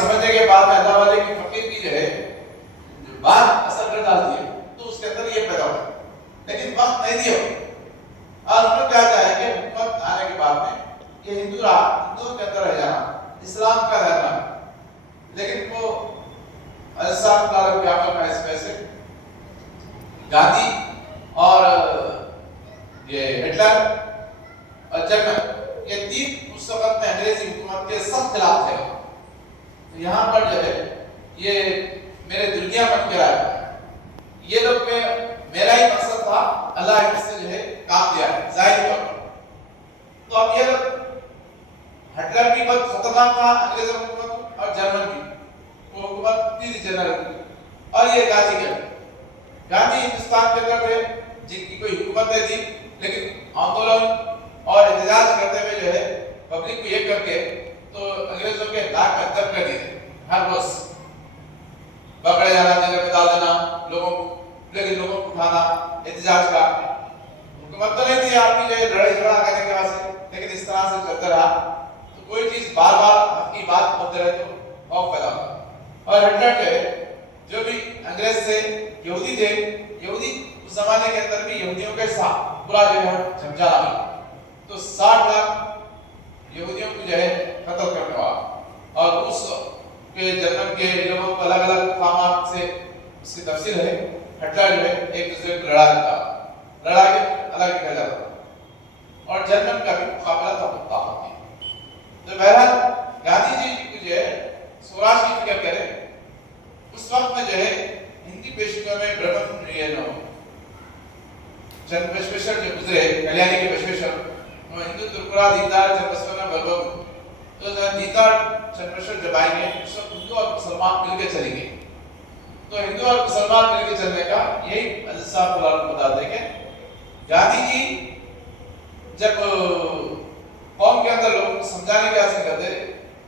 سمجھنے کے بعد میں اللہ والے کی فقیر کی جو ہے جو بات اثر کر ڈالتی ہے تو اس کے اندر یہ پیدا ہوتا ہے، لیکن وقت نہیں دیا اور انہوں نے کیا چاہے کہ حکومت آنے کے بعد میں یہ ہندوؤں کے اندر رہ جانا، اسلام کا رہنا، لیکن وہ السلام علیکم کیا کرنا اس میں سے گاندھی اور یہ ہٹلر اور جرمن یہ تین اس وقت میں انگریزی حکومت کے سخت خلاف تھے. یہاں پر جو ہے یہ میرے دنیا بن کے آیا، یہ لوگ میں میرا ہی مقصد تھا، اللہ نے سے جو ہے کام دیا ہے ظاہری طور پر. تو اب یہ لوگ ہٹلر بھی بہت خطرناک تھا انگریزوں کی حکومت اور جرمن بھی، وہ حکومت تھی جنرل کی، اور یہ گاندھی ہندوستان کے اندر تھے جن کی کوئی حکومت نہیں تھی، لیکن آندولن اور احتجاج کرتے ہوئے جو ہے پبلک کو یہ کر کے تو انگریزوں کے ناک میں دب کر دیے ہر روز پکڑے جانا، جگہ پہ ڈال دینا لوگوں کو اٹھانا احتجاج کا. حکومت تو نہیں تھی آپ کی جو لڑائی جھگڑا کرنے کے واسطے، لیکن اس طرح سے چلتا رہا تو کوئی چیز بار بار آپ کی بات بولتے رہے تو خوف پیدا ہوگا. اور ہٹلر جو بھی انگریز سے یہودی تھے، یہودی اس زمانے کے اندر بھی یہودیوں کے ساتھ پورا جو ہے جھمجھانا ہوا تو 60 لاکھ یہودیوں کو جو ہے قتل کرنے والا. اور اس کے جرمن کے لوگوں کو الگ الگ مقامات سے اس کی تفصیل ہے. ہٹلر جو ہے ایک دوسرے کو لڑا کے الگ نکل جاتا تھا اور جرمن کا بھی مقابلہ تھا طاقت میں. تو بہرحال گاندھی جی کو جو ہے سوراج کی فکر کرے اس وقت میں جو ہے ہندی پیشکوں میں برہمن چند بشویشر جو گزرے کلیانی کے بشویشر وہ ہندو ترکرا دیدار چند بربم تو دیدار چند بشویشر جب آئیں گے اس وقت ہندو اور مسلمان مل کے چلیں گے. تو ہندو اور مسلمان مل کے چلنے کا یہی عزیز صاحب فلال کو بتاتے ہیں کہ گاندھی جی جب قوم کے اندر لوگوں کو سمجھانے کے حاصل کرتے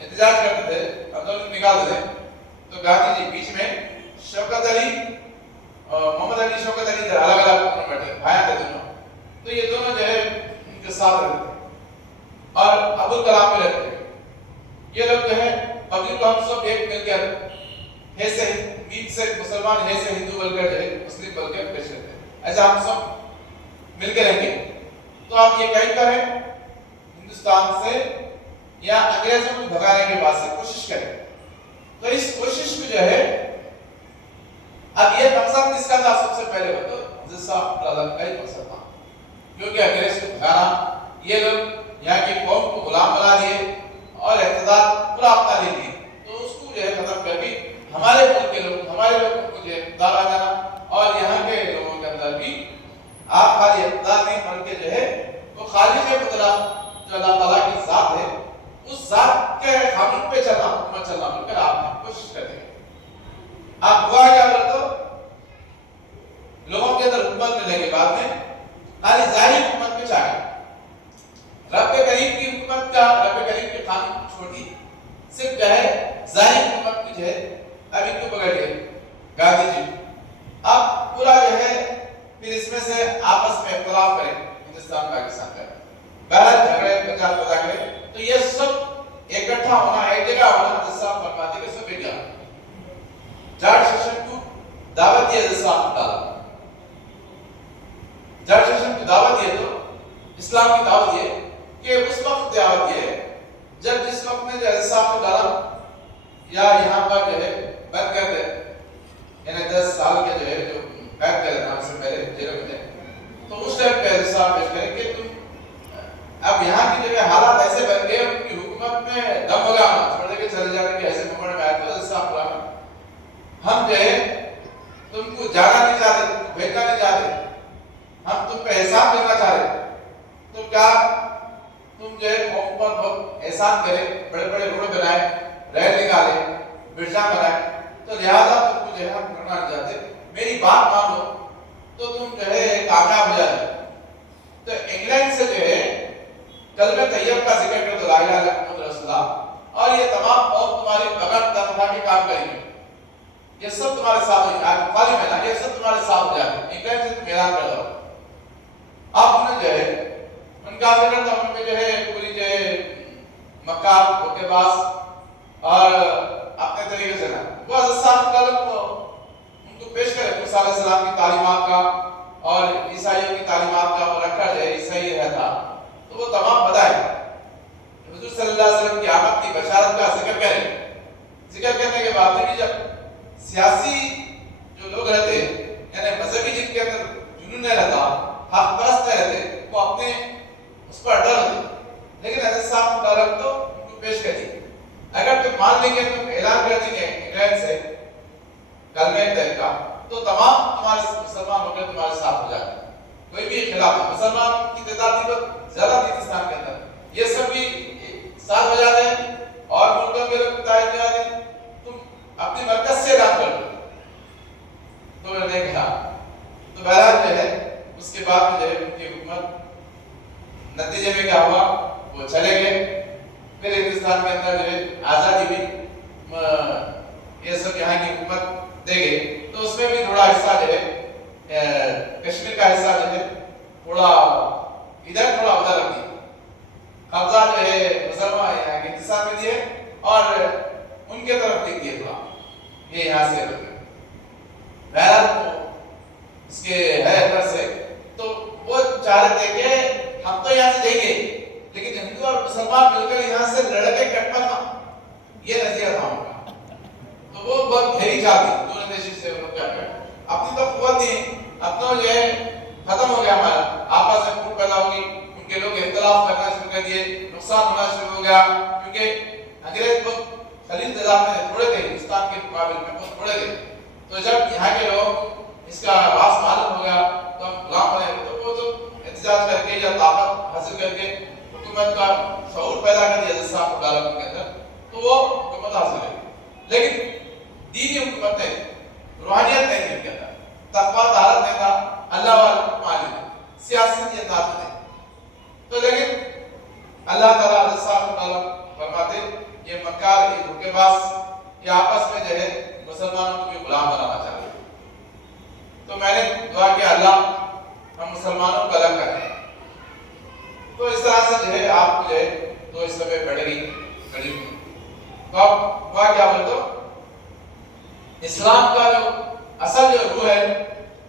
احتجاج کرتے تھے آندولن نکالتے تھے تو گاندھی جی بیچ میں شوکت علی محمد علی شوکت علی الگ الگ بیٹھے بھائی تھے دونوں. تو یہ دونوں جو ہے ان کے ساتھ رہتے اور ابوالکلام میں رہتے. یہ لوگ جو ہے پبلک کو ہم سب ایک مل کر ہے سے بیچ سے مسلمان ہے سے ہندو بول کر جو ہے مسلم بول کر پیش کرتے ہیں، ایسا ہم سب مل کے رہیں گے. تو آپ یہ کہیں کریں ہندوستان سے یا انگریزوں کو بھگانے کے واسطے کوشش کریں. تو اس کوشش کو جو ہے اب یہ مقصد کس کا تھا سب سے پہلے وہ تو حضرت صاحب کا ہی مقصد تھا، کیونکہ انگریز کو بھگانا، یہ لوگ یہاں کی قوم کو غلام بنا دیے اور اقتدار پورا اپنا لے لیے. تو اس کو جو ہے ختم کر کے ہمارے ملک کے لوگ ہمارے لوگوں کو جو ہے اقتدار آ جانا اور یہاں کے لوگوں کے اندر بھی آپ خالی اقتدار نہیں بلکہ جو ہے وہ خالق مطلق جو اللہ تعالیٰ کی ذات ہے اس ذات کے قانون پہ چلنا، حکومت چلنا بول کر آپ نے کوشش کرتے ہیں. آپ ہوا کیا بولے تو لوگوں کے اندر حکومت ملنے کے بعد میں خالی ظاہری حکومت میں چاہے رب کریم کی حکومت کا، رب کریم کے قانون چھوڑ دی، صرف جو ہے ظاہری حکومت کی جو ہے اب ان کو پکڑ گئے گاندھی جی. اب پورا جو ہے پھر اس میں سے آپس میں اختلاف کریں ہندوستان پاکستان کا، بہرحال جھگڑے پنجاب پیدا کرے. تو یہ سب اکٹھا ہونا، ایک جگہ ہونا، حضرت صاحب فرماتے کہ سب ایک جگہ. جارج سیشن کو دعوت دی حضرت صاحب ڈالا، جارج سیشن کو دعوت دی تو اسلام کی دعوت یہ کہ اس وقت دعوت یہ جب جس وقت میں جو حضرت صاحب کو ڈالا یا یہاں پر جو ہے بند کر دے، یعنی 10 سال کے جو ہے جو قید کر دینا اس سے پہلے جیلوں میں تھے، تو اس ٹائم پہ حضرت صاحب پیش کریں کہ تم اب یہاں کی جو حالات ایسے بن گئے، ان کی حکومت میں دم ہو گیا چھوڑ دے کے چلے جانے کے ایسے موقع میں آئے. تو حضرت صاحب فرمایا ہم جو ہے تم کو جانا نہیں چاہتے، تم کو بھیجنا نہیں چاہتے، ہم تم پہ احسان کرنا چاہ رہے. تو کیا تم جو ہے قوم پر بہت احسان کرے، بڑے بڑے روڈ بنائے، ریل نکالے، برجاں بنائے، تو لہٰذا تم کو جو ہے ہم کرنا نہیں چاہتے، میری بات مان لو تو تم جو ہے کامیاب ہو جائے. تو انگلینڈ سے جو ہے کلمہ طیب کا ذکر کر دو، لا الہ الا محمد رسول اللہ، اور یہ تمام قوم تمہاری بغیر دم اٹھا کے کام کریں گے. یہ سب تمہارے ساتھ ہو جائے، خالی میدان یہ سب تمہارے ساتھ ہو جائے. انگلینڈ سے تم اعلان کر دو. اب انہیں جو ہے ان کا ذکر تھا، ان میں جو ہے پوری جو ہے مکہ کے پاس اور اپنے طریقے سے نہ، وہ حضرت صاحب کو ان کو پیش کرے موسیٰ علیہ السلام کی تعلیمات کا اور عیسائیوں کی تعلیمات کا وہ رکھا جائے، عیسائی رہتا تو وہ تمام بتائے، حضور صلی اللہ علیہ وسلم کی آمد کی بشارت کا ذکر کریں۔ ذکر کرنے کے بعد بھی جب سیاسی جو لوگ رہتے یعنی مذہبی جن کے اندر جنون نہیں رہتا، حق پرست نہیں رہتے، وہ اپنے اس پر ڈر ہوتے، لیکن حضرت صاحب مبارک تو ان کو پیش کری، اگر تم مان لیں گے، تم اعلان کر دیں گے انگلینڈ سے کلمہ طیب کا، تو تمام تمہارے مسلمان ہو کر تمہارے ساتھ ہو جاتے، کوئی بھی خلاف نہیں۔ مسلمان کی تعداد بھی بہت زیادہ تھی ہندوستان کے اندر، یہ سب بھی ساتھ ہو جاتے ہیں اور ملکوں کے لوگ متحد ہو جاتے ہیں، تم اپنے مرکز سے اعلان کر دو۔ تو میں نے کہا تو بہرحال جو ہے اس کے بعد جو ہے ان کی حکومت نتیجے میں کیا ہوا، وہ چلے گئے، پھر ہندوستان کے اندر جو ہے آزادی بھی یہ سب یہاں کی حکومت دے گئی، تو اس میں بھی تھوڑا حصہ جو ہے کشمیر کا حصہ جو ہے تھوڑا ادھر تھوڑا ادھر رکھ دیا، قبضہ جو ہے مسلمان یہاں کے ہندوستان میں دیے اور ان کے طرف لکھ دیے تھوڑا، یہ یہاں سے رکھ دیا۔ بہرحال اس کے ہے پر سے تو وہ چاہ رہے تھے کہ ہم تو یہاں سے جائیں گے لیکن ہندو اور مسلمان مل کر یہاں سے لڑ کے کٹ پڑنا، یہ نظریہ تھا ان کا۔ تو وہ بہت گہری چاہ تھی دونوں دیشوں سے، انہوں نے کیا کہا اپنی تو قوت تھی، اپنا جو ہے ختم ہو گیا، ہمارا آپس میں پھوٹ پیدا ہوگی، ان کے لوگ اختلاف کرنا شروع کر دیے، نقصان ہونا شروع ہو گیا، کیونکہ انگریز بہت خلیل تعداد میں تھوڑے تھے، ہندوستان کے مقابل میں بہت تھوڑے تھے، تو جب یہاں کے لوگ اس کا راز معلوم ہو گیا تو ہم غلام بنے، تو وہ تو احتجاج کر کے یا طاقت حاصل کر کے حکومت کا شعور پیدا کر دیا حضرت صاحب کے اندر، تو وہ حکومت حاصل ہے، لیکن دینی حکومت نہیں تھی، روحانیت نہیں تھی ان کے اندر، تقویٰ طہارت نہیں تھا، اللہ والا معلوم ہے، سیاست کی انداز نہیں، تو لیکن اللہ تعالیٰ حضرت صاحب فرماتے یہ مکار یہ دھوکے باز یہ آپس میں جو ہے مسلمانوں کو بھی غلام بنانا چاہتے ہیں، تو میں نے دعا کیا اللہ ہم مسلمانوں کو الگ کریں، تو اس طرح سے جو ہے آپ کو جو ہے دو حصوں میں بڑھ گئی کڑی ہوئی، تو اب ہوا کیا بولے تو اسلام کا جو اصل جو روح ہے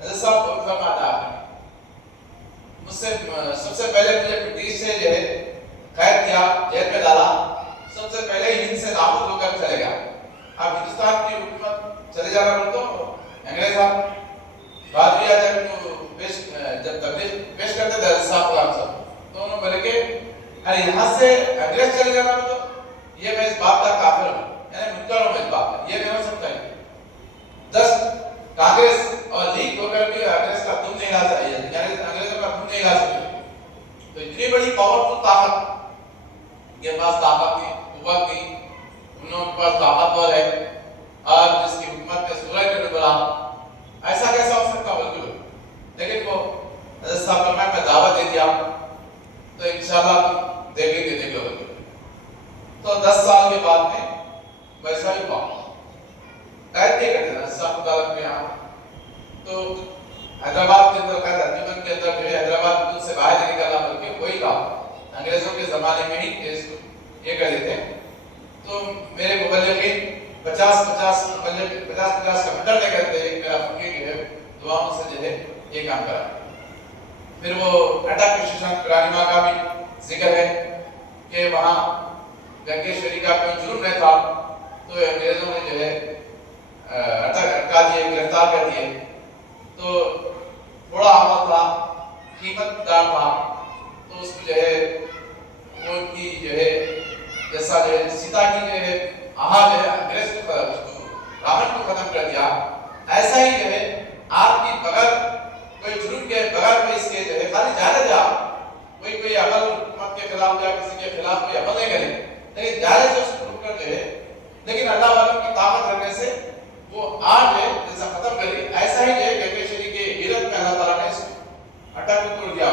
حضرت صاحب کو فرماتا ہے، مجھ سے سب سے پہلے مجھے برٹش سے جو ہے قید کیا، جیل میں ڈالا، سب سے پہلے ہند سے نابود ہو کر چلے گیا، اب ہندوستان کی حکومت چلے جانا بولے تو انگریز صاحب بعد بھی جب تبلیغ پیش کرتے تھے صاحب غلام صاحب تو انہوں نے بولے کہ ارے یہاں سے انگریز چلے جانا تو یہ میں اس بات کا کافر ہوں، یعنی منکر ہوں میں اس بات کا، یہ نہیں ہو سکتا ہے، 10 کانگریس اور لیگ ہو کر بھی انگریز کا دم نہیں لا سکتی، یعنی انگریزوں کا دم نہیں لا سکتی، تو اتنی بڑی پاورفل طاقت کے پاس طاقت تھی، قوت تھی، انہوں کے پاس طاقتور ہے اور جس کی حکومت میں سورج میں ڈوبا، ایسا کیسا ہو سکتا بالکل، لیکن وہ حضرت صاحب میں دعوت دے دیا تو انشاءاللہ تم دیکھیں گے دیکھو گے، تو 10 سال کے بعد میں ویسا ہی ہوا، قید نہیں کرتے حضرت صاحب عدالت میں آؤ، تو حیدرآباد کے اندر قید انجمن کے اندر جو ہے حیدرآباد ان سے باہر نکلنا بلکہ وہی تھا، انگریزوں کے زمانے میں ہی یہ کر دیتے ہیں، تو میرے مبلغین 50 کا مٹر لے کرتے ہیں، میرا فقیر جو ہے دعاؤں سے جو ہے یہ کام کرا، پھر وہ اٹک اسٹیشن پرانی ماں کا بھی ذکر ہے کہ وہاں گنگیشوری کا کوئی جرم نہیں تھا تو انگریزوں نے جو ہے اٹکا دیے، گرفتار کر دیے، تو تھوڑا عمل تھا، قیمت دار تھا، تو اس کو جو ہے وہ ان کی جو ہے جیسا جو ہے سیتا کی جو ہے آہا جو ہے انگریز کو راون کو ختم کر دیا، ایسا ہی جو ہے آپ کی بغیر کوئی جرم کے بغیر کوئی اس کے جو ہے خالی جا رہے تھے آپ کوئی عمل حکومت کے خلاف یا کسی کے خلاف کوئی عمل نہیں کرے، لیکن جا رہے سے اس کو روک کر جو ہے، لیکن اللہ والوں کی طاقت رکھنے سے وہ آج جو ہے جیسا ختم کری، ایسا ہی جو ہے گنگیشوری کے ہیرت میں اللہ تعالیٰ نے اس کو اٹک کو توڑ دیا،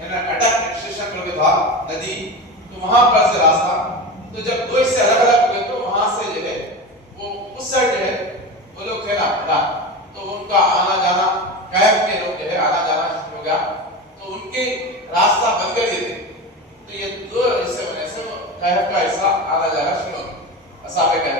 یعنی اٹک اسٹیشن پر تھا ندی، تو وہاں پر سے راستہ، تو جب دو حصے الگ الگ ہوئے تو وہاں سے جو ہے وہ اس سائڈ جو ہے وہ لوگ تھے نا، تو ان کا آنا جانا کیف کے لوگ جو ہے آنا جانا شروع ہو گیا، تو ان کے راستہ بند کر دیے تھے، تو یہ دو حصے ہونے سے وہ کیف کا حصہ آنا جانا شروع ہو گیا، اصحاب کہف